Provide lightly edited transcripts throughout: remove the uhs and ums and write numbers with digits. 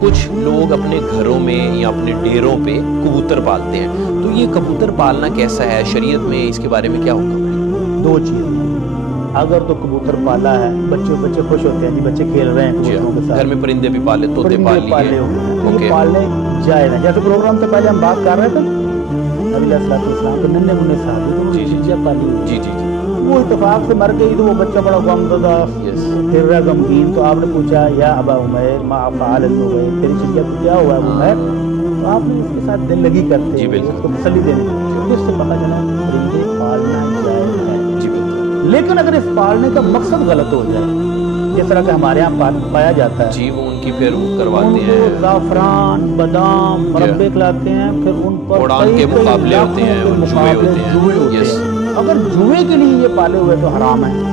کچھ لوگ اپنے گھروں میں یا اپنے ڈیروں پہ کبوتر پالتے ہیں، تو یہ کبوتر پالنا کیسا ہے؟ شریعت میں اس کے بارے میں کیا حکم ہے؟ دو چیزیں، اگر تو کبوتر پالا ہے، بچے خوش ہوتے ہیں جی، بچے کھیل رہے ہیں کبوتروں کے ساتھ، گھر میں پرندے بھی پالے، طوطے پرندے پالے ہوئے ہیں، یہ پالنے جائز ہیں۔ جیسے پروگرام سے پہلے ہم بات کر رہے تھے نبی علیہ السلام کے ننھے منھے صحابی تو وہ چڑیا پالی ہوئی، جی جی جی، وہ اتفاق سے مر گئی تو وہ بچہ بڑا غمزدہ پھر رہا غمگین، تو آپ نے پوچھا یا ابا عمیر ما فعل النغیر، تیری چڑیا کو کیا ہوا ہے عمیر؟ تو آپ نے اس کے ساتھ دل لگی کرتے ہوئے اس کو تسلی دینے کی، اس سے پتہ چلا پرندے پالنا جائز ہے۔ لیکن اگر اس پالنے کا مقصد غلط ہو جائے، جس طرح کہ ہمارے یہاں پایا جاتا ہے، جی وہ ان کی پھر کرواتے ہیں زعفران بادام مربے کھلاتے ہیں، پھر ان پر اڑان کے مقابلے ہوتے ہیں، جوئے ہوتے ہیں، اگر جوئے کے لیے یہ پالے ہوئے تو حرام ہے۔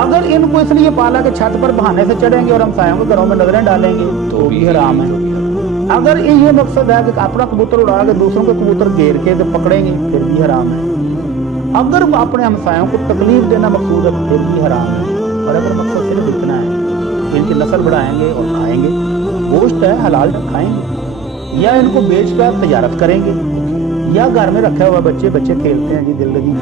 اگر ان کو اس لیے پالا کہ چھت پر بہانے سے چڑھیں گے اور ہمسایوں کے گھروں میں نظریں ڈالیں گے تو بھی حرام ہے۔ اگر یہ مقصد ہے کہ اپنا کبوتر اڑا کے دوسروں کے کبوتر گھیر کے تو پکڑیں گے پھر بھی حرام ہے۔ اگر اپنے ہمسایوں کو تکلیف دینا مقصود ہے پھر بھی حرام ہے۔ اور اگر مقصد صرف اتنا ہے کہ ان کی نسل بڑھائیں گے اور کھائیں گے، گوشت ہے حلال کھائیں گے، یا ان کو بیچ کر تجارت کریں گے، یا گھر میں رکھا ہوا بچے کھیلتے ہیں جی دل لگی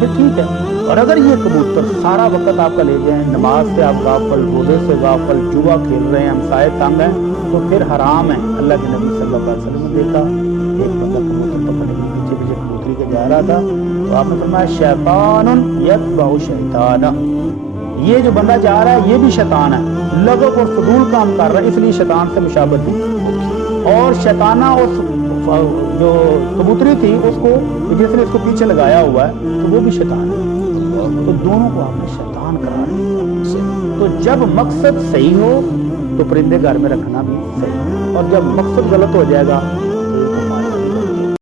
پھر ٹھیک ہے۔ اور اگر یہ کبوتر سارا وقت آپ کا لے جائیں، نماز سے آپ غافل، روزے سے غافل، جوا کھیل رہے ہیں، ہمسائے تنگ ہیں، تو پھر حرام ہے۔ اللہ کے نبی صلی اللہ علیہ وسلم نے دیکھا ایک بندہ کبوتر پکڑنے کے پیچھے کبوتری کے جا رہا تھا، تو آپ نے فرمایا شیطان یتبع شیطانا، یہ جو بندہ جا رہا ہے یہ بھی شیطان ہے، لغو اور فضول کام کر رہا ہے، اس لیے شیطان سے مشابہت دی۔ اور شیطانہ اس جو کبوتری تھی اس کو جس نے اس کو پیچھے لگایا ہوا ہے تو وہ بھی شیطان ہے، تو دونوں کو آپ نے شیطان قرار دیا۔ تو جب مقصد صحیح ہو تو پرندے گھر میں رکھنا بھی صحیح ہے، اور جب مقصد غلط ہو جائے گا